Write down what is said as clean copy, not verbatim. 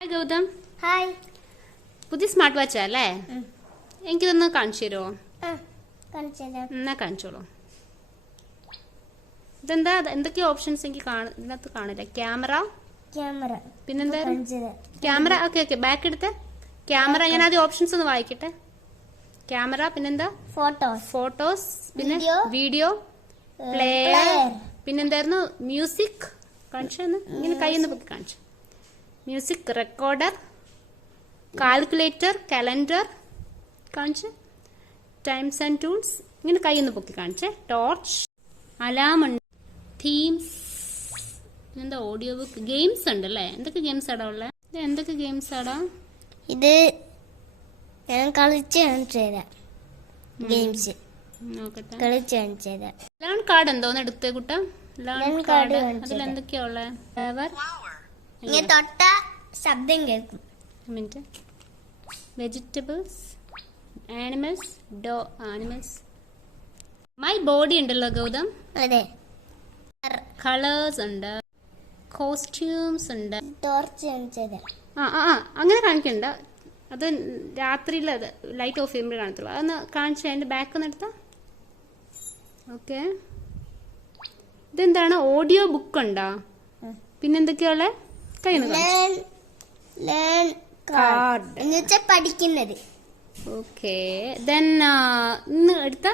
Hi Gautam. Hi. പുതിയ smart watch അല്ലേ? എനിക്കിതൊന്ന് കാണിച്ചു തരുമോ? എന്നാ കാണിച്ചോളൂ. ഇതെന്താ, എന്തൊക്കെയോ ഓപ്ഷൻസ് എനിക്ക് ഇതിനകത്ത് കാണില്ല. ക്യാമറ, പിന്നെന്താ ക്യാമറ. ഓക്കെ ഓക്കെ, ബാക്ക് എടുത്ത് ക്യാമറ. ഞാൻ ആദ്യം ഓപ്ഷൻസ് ഒന്ന് വായിക്കട്ടെ. ക്യാമറ, പിന്നെന്താ ഫോട്ടോസ്, പിന്നെ വീഡിയോ പ്ലെയർ, പിന്നെന്തായിരുന്നു മ്യൂസിക്. കാണിച്ചു ഇങ്ങനെ കൈന്ന് പൊക്കി കാണിച്ചു. മ്യൂസിക് റെക്കോർഡർ, കാൽക്കുലേറ്റർ, കലണ്ടർ കാണിച്ച്, ടൈംസ് ആൻഡ് ടൂൾസ് ഇങ്ങനെ കൈന്ന് പൊക്കി കാണിച്ചേ. ടോർച്ച്, അലാം ഉണ്ട്, തീംസ്, എന്താ ഓഡിയോ ബുക്ക്, ഗെയിംസ് ഉണ്ടല്ലേ. എന്തൊക്കെ ഗെയിംസ് ആടാ ഉള്ളത്? ഇത് എന്തൊക്കെ ഗെയിംസ് ആടാ? ഇത് ഞാൻ കളിച്ച് കാണിച്ചു തരാം. ഗെയിംസ് നോക്കട്ടെ, കളിച്ച് കാണിച്ചു തരാം. ലേൺ കാർഡ് എന്തോന്ന് എടുത്തേ കുട്ട? ലേൺ കാർഡ്, അതിൽ എന്തൊക്കെയാ ഉള്ളത്? ഇങ്ങനെ തൊട്ട ശബ്ദം കേൾക്കും. Minute. Vegetables, animals, animals, my body ഉണ്ടല്ലോ ഗൗതം. അതെ. കളേഴ്സ് ഉണ്ട്, കോസ്റ്റ്യൂംസ് ഉണ്ട്. ടോർച്ച് കാണിച്ചു തരാം. അങ്ങനെ കാണിക്കണ്ട, അത് രാത്രിയിൽ അത് ലൈറ്റ് ഓഫ് ചെയ്യുമ്പോൾ കാണത്തുള്ളൂ. അതൊന്ന് കാണിച്ചു. അതിന്റെ ബാക്ക് ഒന്ന് എടുത്താ. ഓക്കെ, ഇതെന്താണ്? ഓഡിയോ ബുക്ക് ഉണ്ടോ? പിന്നെന്തൊക്കെയുള്ള കാർഡ് എന്ന് വെച്ചാൽ പഠിക്കുന്നത്. ഓക്കെ, ദെൻ ഇന്ന് എടുത്ത